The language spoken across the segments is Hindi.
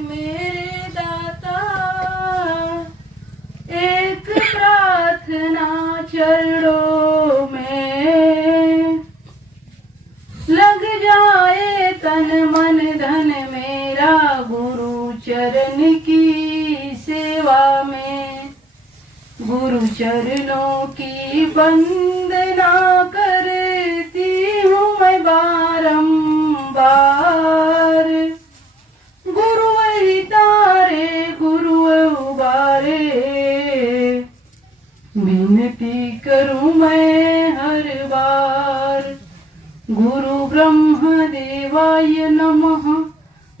मेरे दाता, एक प्रार्थना चरणों में, लग जाए तन मन धन मेरा गुरु चरण की सेवा में। गुरु चरणों की वंदना करती हूँ मैं बारंबार। गुरु वही तारे गुरु उबारे, विनती करूं मैं हर बार। गुरु ब्रह्म देवाय नमः,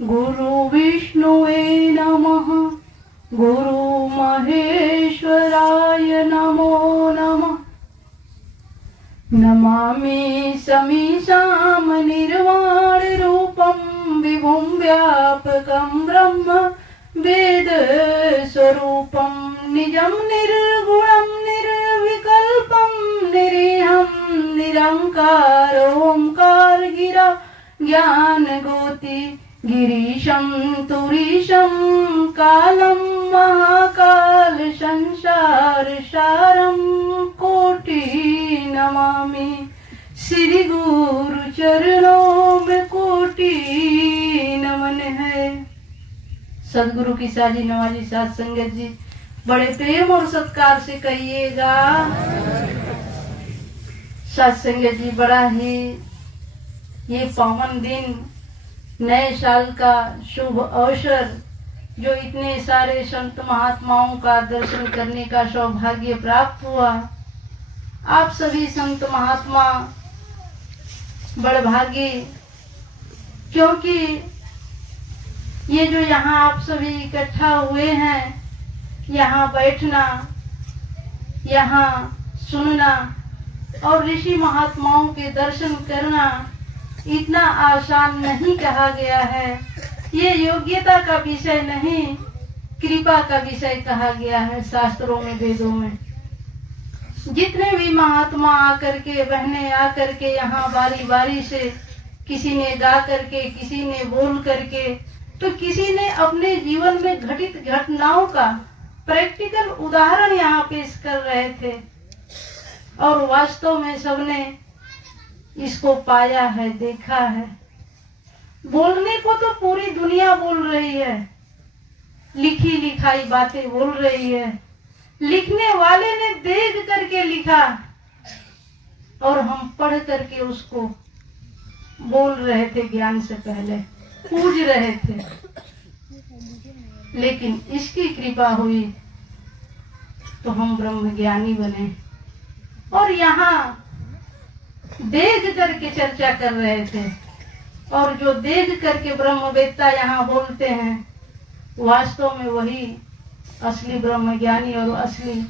गुरु विष्णुवे नमः, गुरु महेश्वराय नमो नमः। नमामि समीशाम निर्वाण रूपम विभुं व्यापकं ब्रह्म वेद स्वरूपम निजं निर्गुणं निर्विकल्पं निरीहं निरंकार ओंकार गिरा ज्ञान गोति गिरीशं तुरीशं कालं महाकाल संसार सारं कोटि नमामि। श्री गुरु चरणों में कोटि नमन है। सदगुरु की साजी नवाजी साथ संगत जी बड़े प्रेम और सत्कार से कहिएगा। साथ संगत जी बड़ा ही ये पावन दिन, नए साल का शुभ अवसर, जो इतने सारे संत महात्माओं का दर्शन करने का सौभाग्य प्राप्त हुआ। आप सभी संत महात्मा बड़भागी, क्योंकि ये जो यहाँ आप सभी इकट्ठा हुए हैं, यहाँ बैठना, यहाँ सुनना और ऋषि महात्माओं के दर्शन करना इतना आसान नहीं कहा गया है। ये योग्यता का विषय नहीं, कृपा का विषय कहा गया है शास्त्रों में, वेदों में। जितने भी महात्मा आकर के, बहने आकर के यहाँ बारी बारी से, किसी ने गा करके, किसी ने बोल करके, तो किसी ने अपने जीवन में घटित घटनाओं का प्रैक्टिकल उदाहरण यहाँ पेश कर रहे थे, और वास्तव में सबने इसको पाया है, देखा है। बोलने को तो पूरी दुनिया बोल रही है, लिखी लिखाई बातें बोल रही है, लिखने वाले ने देख करके लिखा और हम पढ़ करके उसको बोल रहे थे, ज्ञान से पहले पूज रहे थे। लेकिन इसकी कृपा हुई तो हम ब्रह्म ज्ञानी बने, और यहाँ देख करके चर्चा कर रहे थे। और जो देख करके ब्रह्मवेत्ता यहाँ बोलते हैं, वास्तव में वही असली ब्रह्म ज्ञानी और असली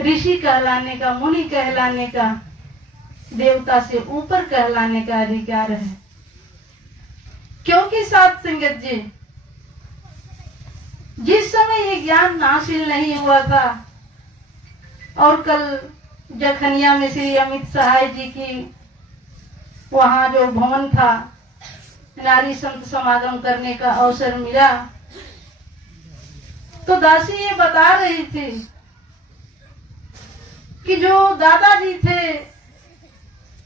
ऋषि कहलाने का, मुनि कहलाने का, देवता से ऊपर कहलाने का अधिकार है। क्योंकि साथ संगत जी, जिस समय ये ज्ञान हासिल नहीं हुआ था, और कल जखनिया में श्री अमित सहाय जी की वहाँ जो भवन था, नारी संत समागम करने का अवसर मिला, तो दासी ये बता रही थी कि जो दादाजी थे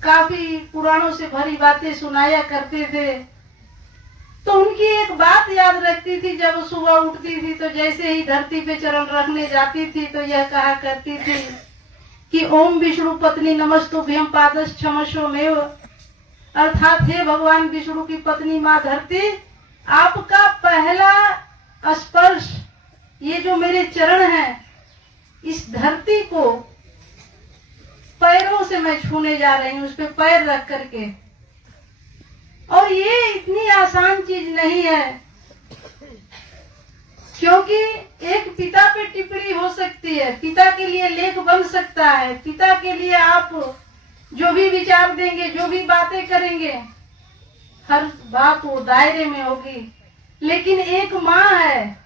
काफी पुराणों से भरी बातें सुनाया करते थे, तो उनकी एक बात याद रखती थी। जब सुबह उठती थी तो जैसे ही धरती पे चरण रखने जाती थी तो यह कहा करती थी कि ओम विष्णु पत्नी नमस्तुभ्यं पादश क्षमस्वमेव, अर्थात हे भगवान विष्णु की पत्नी माँ धरती, आपका पहला स्पर्श, ये जो मेरे चरण हैं, इस धरती को पैरों से मैं छूने जा रही हूँ, उस पे पैर रख करके। और ये इतनी आसान चीज नहीं है, क्योंकि एक पिता पे टिप्पणी हो सकती है, पिता के लिए लेख बन सकता है, पिता के लिए आप जो भी विचार देंगे, जो भी बातें करेंगे, हर बात वो दायरे में होगी। लेकिन एक माँ है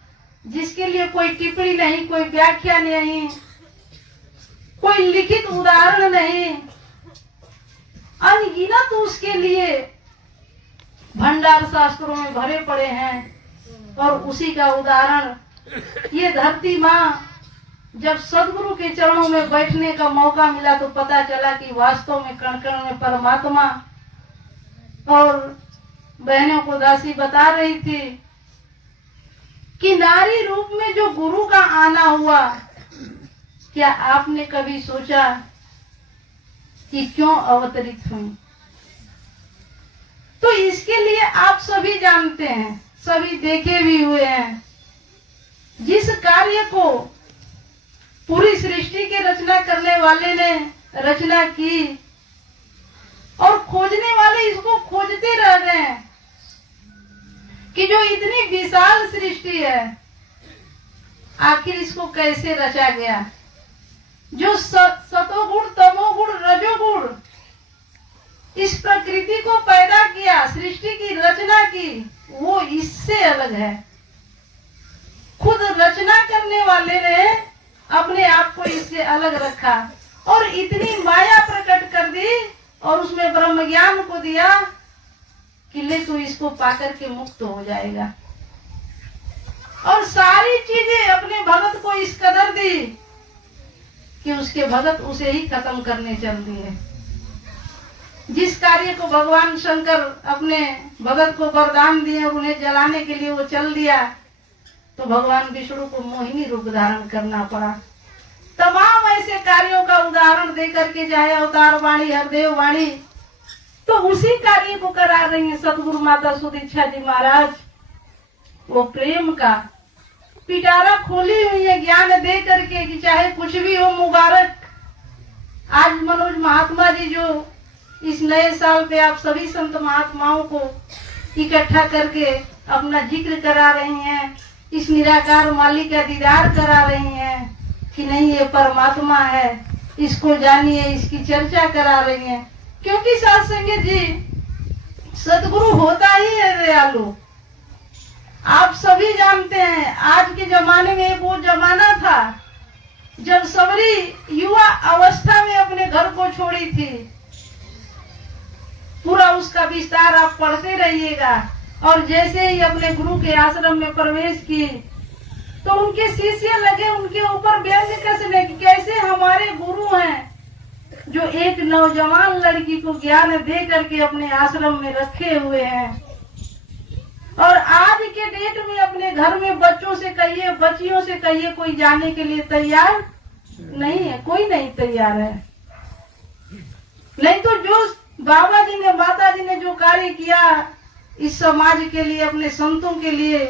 जिसके लिए कोई टिप्पणी नहीं, कोई व्याख्या नहीं, कोई लिखित उदाहरण नहीं, अनगिनत उसके लिए भंडार शास्त्रों में भरे पड़े हैं। और उसी का उदाहरण ये धरती माँ, जब सदगुरु के चरणों में बैठने का मौका मिला तो पता चला कि वास्तव में कण कण में परमात्मा। और बहनों को दासी बता रही थी कि नारी रूप में जो गुरु का आना हुआ, क्या आपने कभी सोचा कि क्यों अवतरित हुई? तो इसके लिए आप सभी जानते हैं, सभी देखे भी हुए हैं। जिस कार्य को पूरी सृष्टि की रचना करने वाले ने रचना की और खोजने वाले इसको खोजते रह गए हैं कि जो इतनी विशाल सृष्टि है, आखिर इसको कैसे रचा गया। जो सतोगुण, तमोगुण, रजोगुण इस प्रकृति को पैदा किया, सृष्टि की रचना की, वो इससे अलग है। खुद रचना करने वाले ने अपने आप को इससे अलग रखा और इतनी माया प्रकट कर दी और उसमें ब्रह्म ज्ञान को दिया कि ले तू इसको पाकर के मुक्त हो जाएगा। और सारी चीजें अपने भगत को इस कदर दी कि उसके भगत उसे ही खत्म करने चल दिए। जिस कार्य को भगवान शंकर अपने भगत को वरदान दिए और उन्हें जलाने के लिए वो चल दिया, तो भगवान विष्णु को मोहिनी रूप धारण करना पड़ा। तमाम ऐसे कार्यों का उदाहरण देकर के, चाहे अवतार वाणी, हरदेव वाणी, तो उसी कार्य को करा रही है सतगुरु माता सुदीक्षा जी महाराज। वो प्रेम का पिटारा खोली हुई है ज्ञान दे करके कि चाहे कुछ भी हो मुबारक। आज मनोज महात्मा जी जो इस नए साल पे आप सभी संत महात्माओं को इकट्ठा करके अपना जिक्र करा रही हैं, इस निराकार मालिक का दीदार करा रही हैं कि नहीं ये परमात्मा है, इसको जानिए, इसकी चर्चा करा रही हैं। क्योंकि साथ संगत जी, सतगुरु होता ही है दयालु। आप सभी जानते हैं आज के जमाने में एक वो जमाना था जब सबरी युवा अवस्था में अपने घर को छोड़ी थी। पूरा उसका विस्तार आप पढ़ते रहिएगा। और जैसे ही अपने गुरु के आश्रम में प्रवेश की तो उनके शिष्य लगे उनके ऊपर व्यंग कसने कि कैसे हमारे गुरु हैं जो एक नौजवान लड़की को ज्ञान दे करके अपने आश्रम में रखे हुए हैं। और आज के डेट में अपने घर में बच्चों से कहिए, बच्चियों से कहिए, कोई जाने के लिए तैयार नहीं है, कोई नहीं तैयार है। नहीं तो जो बाबा जी ने, माता जी ने जो कार्य किया इस समाज के लिए, अपने संतों के लिए,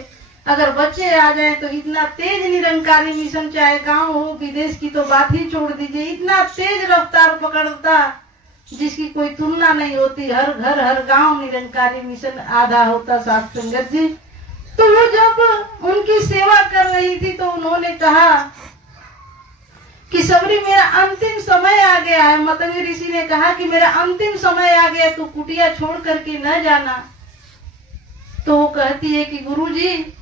अगर बच्चे आ जाएं तो इतना तेज निरंकारी मिशन, चाहे गांव हो विदेश की तो बात ही छोड़ दीजिए, इतना तेज रफ्तार पकड़ता जिसकी कोई तुलना नहीं होती। हर घर हर गांव निरंकारी मिशन आधा होता साथ संगत जी। तो वो जब उनकी सेवा कर रही थी तो उन्होंने कहा कि सबरी मेरा अंतिम समय आ गया है। मतंगी ऋषि ने कहा कि मेरा अंतिम समय आ गया, तू कुटिया छोड़ करके न जाना। तो वो कहती है कि गुरुजी,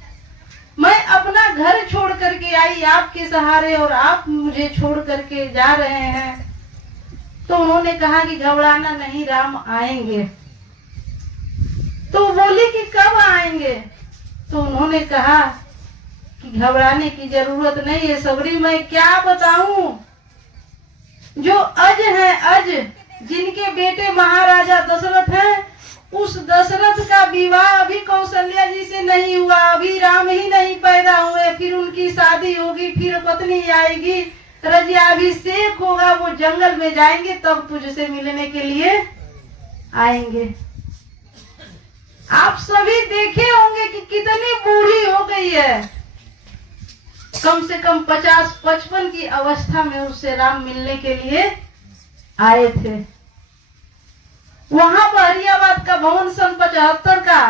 मैं अपना घर छोड़ करके आई आपके सहारे और आप मुझे छोड़ करके जा रहे हैं। तो उन्होंने कहा कि घबराना नहीं, राम आएंगे। तो बोली कि कब आएंगे? तो उन्होंने कहा कि घबराने की जरूरत नहीं है सबरी, मैं क्या बताऊं, जो अज है, अज जिनके बेटे महाराजा दशरथ हैं, उस दशरथ का विवाह अभी कौशल्या जी से नहीं हुआ, अभी राम ही नहीं पैदा हुए, फिर उनकी शादी होगी, फिर पत्नी आएगी, राज्याभिषेक होगा, वो जंगल में जाएंगे, तब तुझसे मिलने के लिए आएंगे। आप सभी देखे होंगे कि कितनी बूढ़ी हो गई है, कम से कम 50-55 की अवस्था में उससे राम मिलने के लिए आए थे। वहां बहरियाबाद का भवन सन 75 का,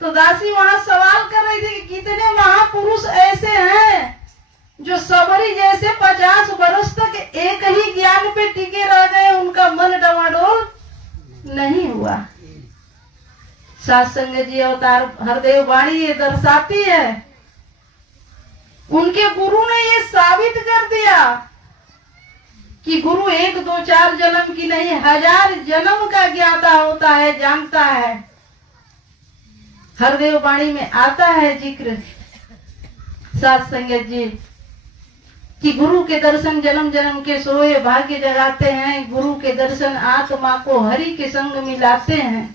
तो दासी वहां सवाल कर रही थी कि कितने महापुरुष ऐसे हैं जो सबरी जैसे 50 वर्ष तक एक ही ज्ञान पे टिके रह गए, उनका मन डवाडोल नहीं हुआ। सात संगत जी अवतार हरदेव वाणी ये दर्शाती है, उनके गुरु ने ये साबित कर दिया कि गुरु 1, 2, 4 जन्म की नहीं, 1000 जन्म का ज्ञाता होता है, जानता है। हरदेव वाणी में आता है जिक्र साथ संगत जी कि गुरु के दर्शन जन्म जन्म के सोए भाग्य जगाते हैं। गुरु के दर्शन आत्मा को हरि के संग मिलाते हैं।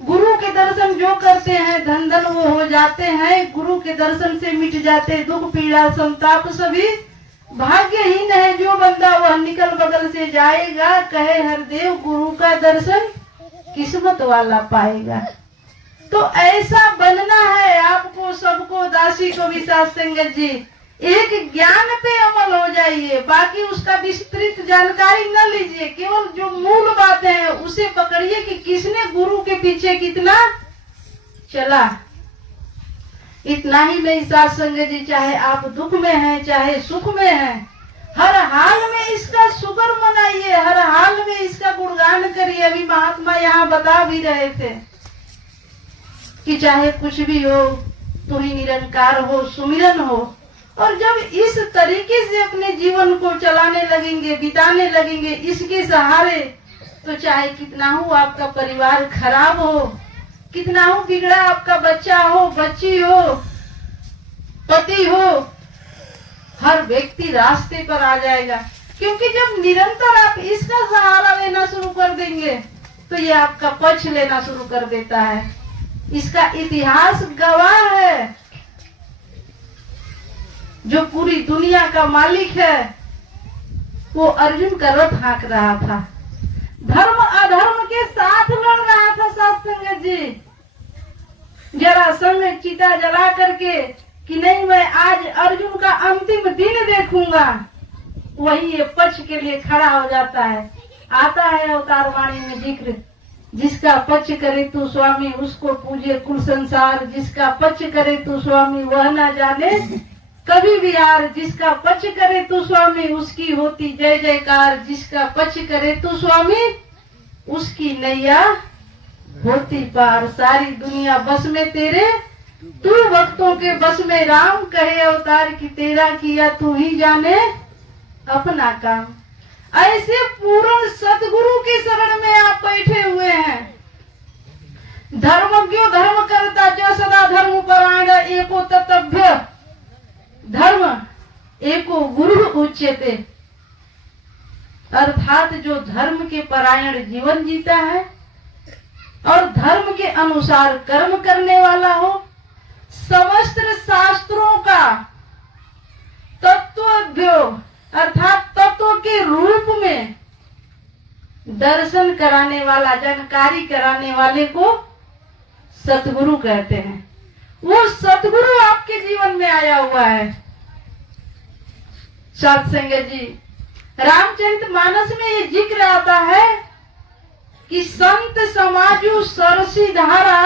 गुरु के दर्शन जो करते हैं धन धन वो हो जाते हैं। गुरु के दर्शन से मिट जाते दुख पीड़ा संताप सभी। भाग्यहीन है जो बंदा वह निकल बगल से जाएगा। कहे हरदेव गुरु का दर्शन किस्मत वाला पाएगा। तो ऐसा बनना है आपको सबको, दासी को भी साथ संगत जी। एक ज्ञान पे अमल हो जाइए, बाकी उसका विस्तृत जानकारी न लीजिए। केवल जो मूल बातें हैं उसे पकड़िए कि किसने गुरु के पीछे कितना चला। इतना ही नहीं साथ संगत जी, चाहे आप दुख में हैं चाहे सुख में हैं, हर हाल में इसका शुक्र मनाइए, हर हाल में इसका गुणगान करिए। अभी महात्मा यहाँ बता भी रहे थे कि चाहे कुछ भी हो तू ही निरंकार हो, सुमिरन हो। और जब इस तरीके से अपने जीवन को चलाने लगेंगे, बिताने लगेंगे इसके सहारे, तो चाहे कितना हो आपका परिवार खराब हो, कितना हो बिगड़ा आपका बच्चा हो, बच्ची हो, पति हो, हर व्यक्ति रास्ते पर आ जाएगा। क्योंकि जब निरंतर आप इसका सहारा लेना शुरू कर देंगे तो ये आपका पक्ष लेना शुरू कर देता है। इसका इतिहास गवाह है। जो पूरी दुनिया का मालिक है वो अर्जुन का रथ हाँक रहा था, धर्म अधर्म के साथ लड़ रहा था साथ संगत जी। जरासंध चिता जला करके कि नहीं मैं आज अर्जुन का अंतिम दिन देखूंगा, वही ये पक्ष के लिए खड़ा हो जाता है। आता है अवतार वाणी में जिक्र, जिसका पक्ष करे तू स्वामी उसको पूजे कुल संसार। जिसका पक्ष करे तू स्वामी वह ना जाने कभी भी हार। जिसका पक्ष करे तू स्वामी उसकी होती जय जयकार। जिसका पक्ष करे तू स्वामी उसकी नैया होती पार। सारी दुनिया बस में तेरे, तू भक्तों के बस में राम। कहे अवतार की तेरा किया तू ही जाने अपना काम। ऐसे पूर्ण सतगुरु के शरण में आप बैठे हुए हैं। धर्म क्यों धर्म करता जो सदा धर्म परायण एको ततभ्य धर्म एको गुरु उच्यते। अर्थात जो धर्म के परायण जीवन जीता है और धर्म के अनुसार कर्म करने वाला हो, समस्त शास्त्रों का तत्वभ्यो अर्थात तत्व के रूप में दर्शन कराने वाला, जानकारी कराने वाले को सतगुरु कहते हैं। वो सतगुरु आपके जीवन में आया हुआ है साथ संगत जी। रामचरित मानस में ये जिक्र आता है कि संत समाजु सरसी धारा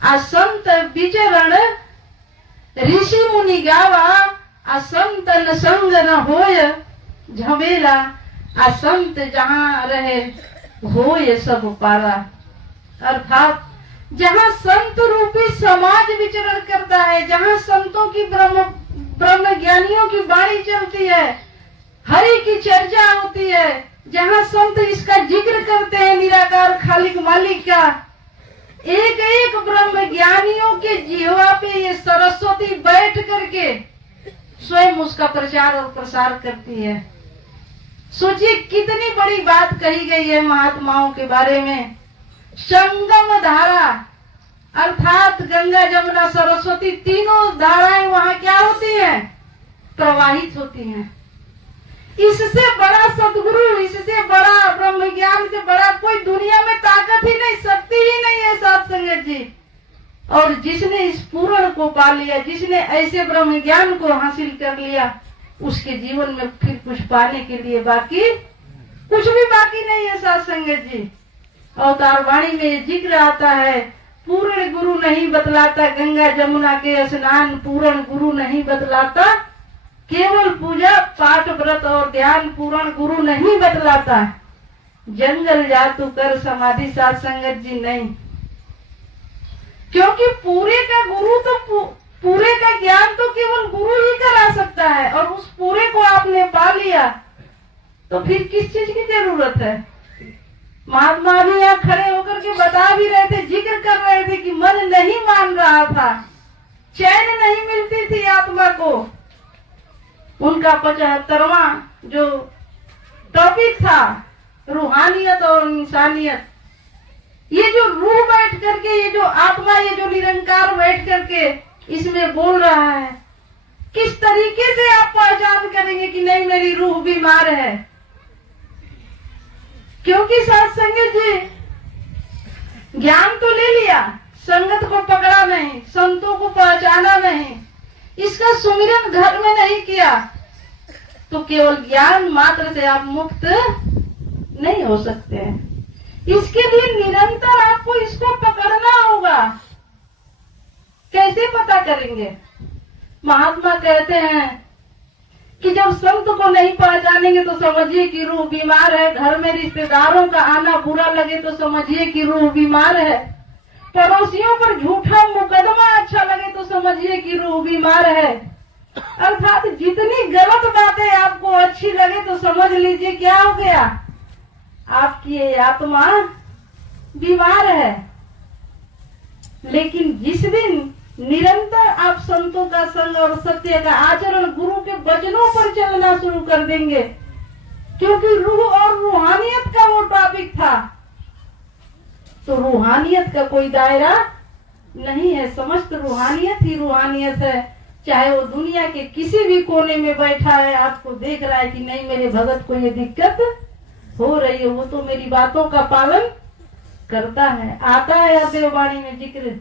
असंत विचरण ऋषि मुनि गावा। असंतन संग न होय झमेला असंत जहाँ रहे होय सब पारा। अर्थात जहाँ संत रूपी समाज विचरण करता है, जहाँ संतों की ब्रह्म ज्ञानियों की वाणी चलती है, हरि की चर्चा होती है, जहाँ संत इसका जिक्र करते हैं निराकार खालिक मालिक का, एक एक ब्रह्म ज्ञानियों के जिह्वा पे ये सरस्वती बैठ करके स्वयं उसका प्रचार और प्रसार करती है। सोचिए कितनी बड़ी बात कही गई है महात्माओं के बारे में। संगम धारा अर्थात गंगा जमुना सरस्वती तीनों धाराएं वहाँ क्या होती हैं? प्रवाहित होती हैं। इससे बड़ा सदगुरु, इससे बड़ा ब्रह्म ज्ञान से बड़ा कोई दुनिया में ताकत ही नहीं, शक्ति ही नहीं है साथ संगत जी। और जिसने इस पूर्ण को पा लिया, जिसने ऐसे ब्रह्म ज्ञान को हासिल कर लिया, उसके जीवन में फिर कुछ पाने के लिए बाकी कुछ भी बाकी नहीं है साथ संगत जी। अवतार वाणी में जिक्र आता है, पूर्ण गुरु नहीं बतलाता गंगा जमुना के स्नान। पूर्ण गुरु नहीं बतलाता केवल पूजा पाठ व्रत और ध्यान। पूर्ण गुरु नहीं बतलाता जंगल जा तू कर समाधि साथ संगत जी नहीं। क्योंकि पूरे का गुरु तो पूरे का ज्ञान तो केवल गुरु ही करा सकता है, और उस पूरे को आपने पा लिया तो फिर किस चीज की जरूरत है? महात्मा भी यहाँ खड़े होकर के बता भी रहे थे, जिक्र कर रहे थे कि मन नहीं मान रहा था, चैन नहीं मिलती थी आत्मा को। उनका 75वां जो टॉपिक था रूहानियत और इंसानियत, ये जो रूह बैठ करके, ये जो आत्मा, ये जो निरंकार बैठ करके इसमें बोल रहा है, किस तरीके से आप पहचान करेंगे कि नहीं मेरी रूह बीमार है? क्योंकि साथ संगत जी ज्ञान तो ले लिया, संगत को पकड़ा नहीं, संतों को पहचाना नहीं, इसका सुमिरन घर में नहीं किया, तो केवल ज्ञान मात्र से आप मुक्त नहीं हो सकते हैं। इसके लिए निरंतर आपको इसको पकड़ना होगा। कैसे पता करेंगे? महात्मा कहते हैं कि जब संत को नहीं पहचानेंगे तो समझिए कि रूह बीमार है। घर में रिश्तेदारों का आना बुरा लगे तो समझिए कि रूह बीमार है। पड़ोसियों पर झूठा मुकदमा अच्छा लगे तो समझिए कि रूह बीमार है। अर्थात जितनी गलत बातें आपको अच्छी लगे तो समझ लीजिए क्या हो गया, आपकी ये आत्मा बीमार है। लेकिन जिस दिन निरंतर आप संतों का संग और सत्य का आचरण, गुरु के वचनों पर चलना शुरू कर देंगे, क्योंकि रूह और रूहानियत का वो टॉपिक था, तो रूहानियत का कोई दायरा नहीं है। समस्त रूहानियत ही रूहानियत है। चाहे वो दुनिया के किसी भी कोने में बैठा है, आपको देख रहा है कि नहीं मेरे भगत को ये दिक्कत हो रही है, वो तो मेरी बातों का पालन करता है। आता है या देववाणी में जिक्र,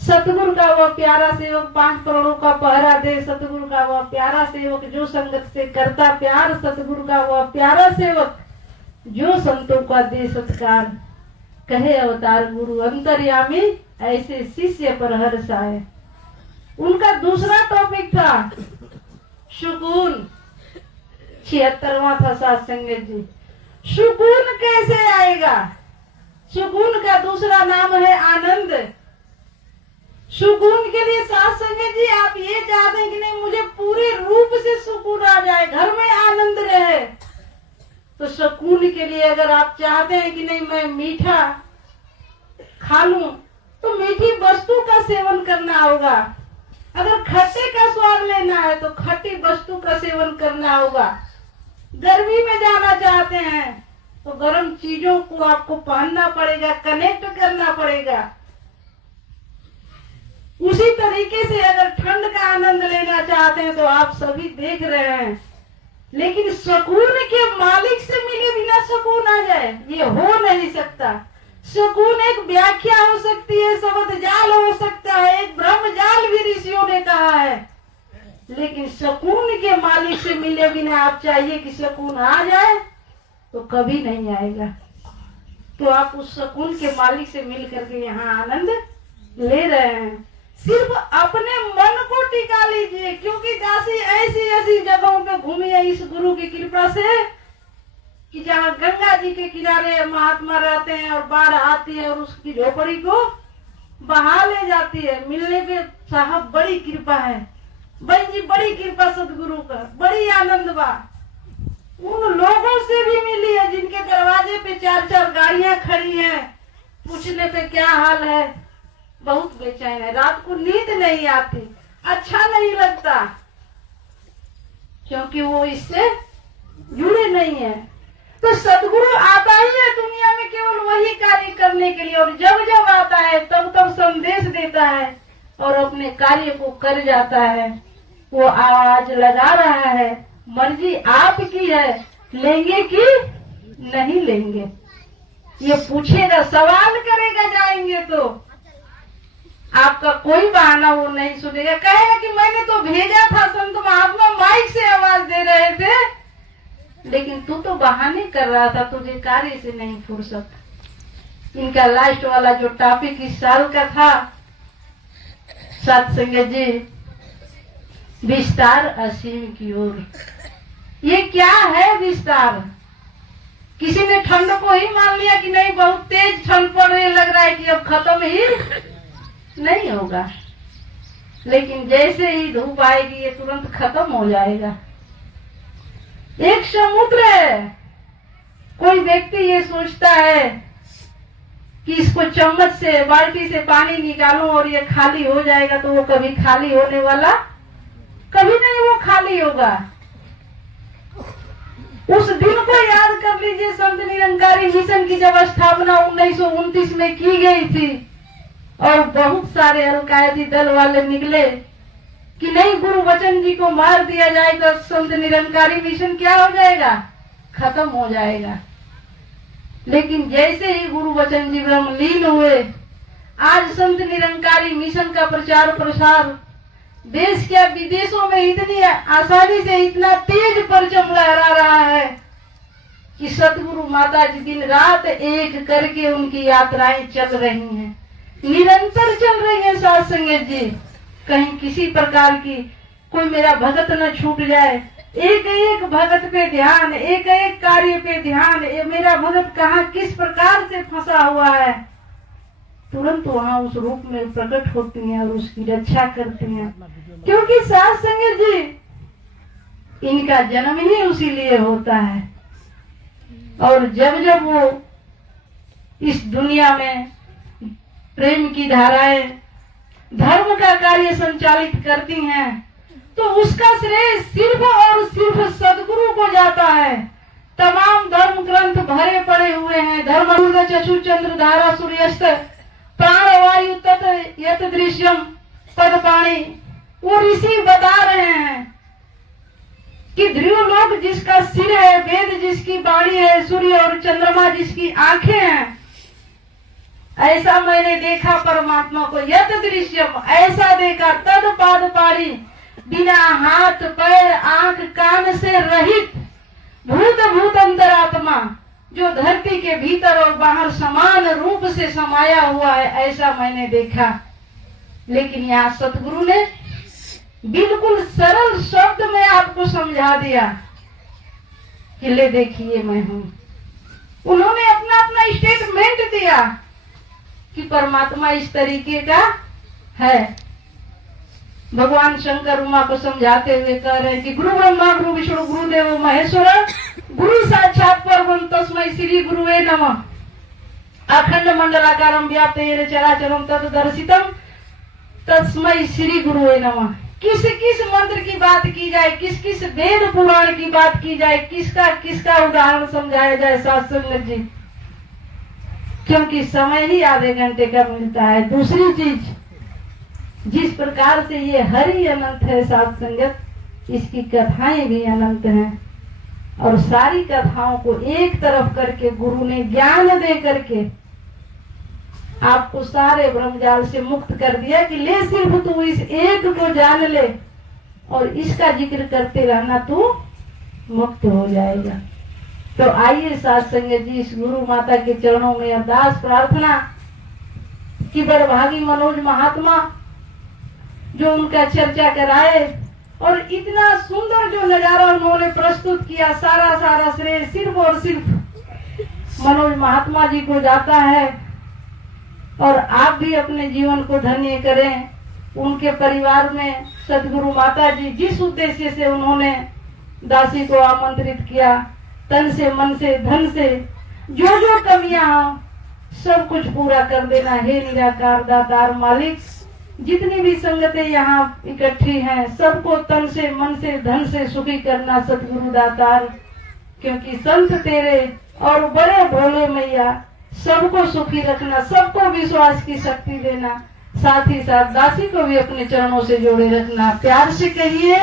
सतगुरु का वह प्यारा सेवक 5 करोड़ों का पहरा दे। सतगुरु का वह प्यारा सेवक जो संगत से करता प्यार। सतगुरु का वह प्यारा सेवक जो संतों का दे सत्कार। कहे अवतार गुरु अंतर्यामी, ऐसे शिष्य पर हर्ष आए। उनका दूसरा टॉपिक था सुकून। 76वां था साथ संगत जी। सुकून कैसे आएगा? सुकून का दूसरा नाम है आनंद। सुकून के लिए साथ संगत जी आप ये चाहते हैं कि नहीं मुझे पूरे रूप से सुकून आ जाए, घर में आनंद रहे, तो सुकून के लिए अगर आप चाहते हैं कि नहीं मैं मीठा खा लूं, तो मीठी वस्तु का सेवन करना होगा। अगर खट्टे का स्वाद लेना है तो खट्टी वस्तु का सेवन करना होगा। गर्मी में जाना चाहते हैं तो गर्म चीजों को आपको पहनना पड़ेगा, कनेक्ट करना पड़ेगा। उसी तरीके से अगर ठंड का आनंद लेना चाहते हैं तो आप सभी देख रहे हैं, लेकिन सुकून के मालिक से मिले बिना सुकून आ जाए ये हो नहीं सकता। सुकून एक व्याख्या हो सकती है, शब्द जाल हो सकता है, एक ब्रह्म जाल भी ऋषियों ने कहा है, लेकिन सुकून के मालिक से मिले बिना आप चाहिए कि सुकून आ जाए तो कभी नहीं आएगा। तो आप उस सुकून के मालिक से मिल करके यहाँ आनंद ले रहे हैं। सिर्फ अपने मन को टिका लीजिए, क्योंकि दासी ऐसी ऐसी जगहों पे घूमी है इस गुरु की कृपा से कि जहाँ गंगा जी के किनारे महात्मा रहते हैं और बाढ़ आती है और उसकी झोपड़ी को बहा ले जाती है। मिलने पे साहब बड़ी कृपा है, बहन जी बड़ी कृपा सदगुरु का, बड़ी आनंद बा। उन लोगों से भी मिली है जिनके दरवाजे पे 4-4 गाड़ियां खड़ी हैं, पूछने पे क्या हाल है, बहुत बेचैन है, रात को नींद नहीं आती, अच्छा नहीं लगता, क्योंकि वो इससे जुड़े नहीं है। तो सदगुरु आता ही है दुनिया में केवल वही कार्य करने के लिए, और जब जब आता है तब तब संदेश देता है और अपने कार्य को कर जाता है। वो आवाज लगा रहा है, मर्जी आपकी है, लेंगे कि नहीं लेंगे ये पूछेगा, सवाल करेगा। जाएंगे तो आपका कोई बहाना वो नहीं सुनेगा, कहेगा कि मैंने तो भेजा था, संत महात्मा माइक से आवाज दे रहे थे, लेकिन तू तो बहाने कर रहा था, तुझे कार्य से नहीं फुर्सत। इनका लास्ट वाला जो टॉपिक इस साल का था सत्संग जी, विस्तार असीम की ओर। ये क्या है विस्तार? किसी ने ठंड को ही मान लिया कि नहीं बहुत तेज ठंड पड़ने लग रहा है कि अब खत्म ही नहीं होगा, लेकिन जैसे ही धूप आएगी ये तुरंत खत्म हो जाएगा। एक समुद्र है, कोई व्यक्ति ये सोचता है कि इसको चम्मच से बाल्टी से पानी निकालूं और ये खाली हो जाएगा, तो वो कभी खाली होने वाला कभी नहीं, वो खाली होगा। उस दिन को याद कर लीजिए, संत निरंकारी मिशन की जब स्थापना 1929 में की गई थी और बहुत सारे अलकायदी दल वाले निकले कि नहीं, गुरु वचन जी को मार दिया जाएगा, संत निरंकारी मिशन क्या हो जाएगा, खत्म हो जाएगा। लेकिन जैसे ही गुरु वचन जी में हम लीन हुए, आज संत निरंकारी मिशन का प्रचार प्रसार देश क्या विदेशों में इतनी आसानी से इतना तेज परचम लहरा रहा है कि सतगुरु माता जी दिन रात एक करके उनकी यात्राएं चल रही हैं, निरंतर चल रही हैं साथ संगत जी। कहीं किसी प्रकार की कोई मेरा भगत न छूट जाए, एक एक भगत पे ध्यान, एक एक कार्य पे ध्यान, ये मेरा भगत कहाँ किस प्रकार से फंसा हुआ है, तुरंत वहाँ उस रूप में प्रकट होती हैं और उसकी रक्षा करती हैं। क्योंकि साथ संगत जी इनका जन्म ही उसी लिए होता है। और जब जब वो इस दुनिया में प्रेम की धाराएं, धर्म का कार्य संचालित करती हैं, तो उसका श्रेय सिर्फ और सिर्फ सदगुरु को जाता है। तमाम धर्म ग्रंथ भरे पड़े हुए हैं, धर्म चक्षु चंद्र धारा सूर्यस्त प्राणवायु तत् यत दृश्यम पद पाणी, वो ऋषि बता रहे हैं कि ध्रुवलोक जिसका सिर है, वेद जिसकी वाणी है, सूर्य और चंद्रमा जिसकी आंखें हैं, ऐसा मैंने देखा परमात्मा को, यत दृश्यम, ऐसा देखा, तद पाद पाणी, बिना हाथ पैर आंख कान से रहित, भूत भूत अंतरात्मा, जो धरती के भीतर और बाहर समान रूप से समाया हुआ है, ऐसा मैंने देखा। लेकिन यहाँ सतगुरु ने बिल्कुल सरल शब्द में आपको समझा दिया कि ले देखिए मैं हूं। उन्होंने अपना अपना स्टेटमेंट दिया कि परमात्मा इस तरीके का है। भगवान शंकर उमा को समझाते हुए कह रहे हैं कि गुरु ब्रह्मा गुरु विष्णु गुरु देवो महेश्वर गुरु साक्षात परब्रह्म तस्मै श्री गुरुवे नमः। अखंड मंडलाकारं व्याप्त येन चराचरं तद्दर्शितम् तस्मै श्री गुरुवे नमः। किस किस मंत्र की बात की जाए, किस किस वेद पुराण की बात की जाए, किसका किसका उदाहरण समझाया जाए साथ संगत जी, क्योंकि समय ही आधे घंटे का मिलता है। दूसरी चीज, जिस प्रकार से ये हरि अनंत है साथ संगत, इसकी कथाएं भी अनंत हैं। और सारी कथाओं को एक तरफ करके गुरु ने ज्ञान दे करके आपको सारे ब्रह्मजाल से मुक्त कर दिया कि ले सिर्फ तू इस एक को जान ले और इसका जिक्र करते रहना, तू मुक्त हो जाएगा। तो आइए साथ संगत जी, इस गुरु माता के चरणों में अरदास प्रार्थना कि बड़भागी मनोज महात्मा जो उनका चर्चा कराए और इतना सुंदर जो नजारा उन्होंने प्रस्तुत किया, सारा सारा श्रेय सिर्फ और सिर्फ मनोज महात्मा जी को जाता है। और आप भी अपने जीवन को धन्य करें। उनके परिवार में सदगुरु माता जी जिस उद्देश्य से उन्होंने दासी को आमंत्रित किया, तन से मन से धन से जो जो कमियां हो सब कुछ पूरा कर देना। हे निराकार दातार मालिक, जितनी भी संगतें यहाँ इकट्ठी हैं सबको तन से मन से धन से सुखी करना सतगुरु दातार, क्योंकि संत तेरे और बड़े भोले मैया, सबको सुखी रखना, सबको विश्वास की शक्ति देना। साथ ही साथ दासी को भी अपने चरणों से जोड़े रखना। प्यार से कहिए।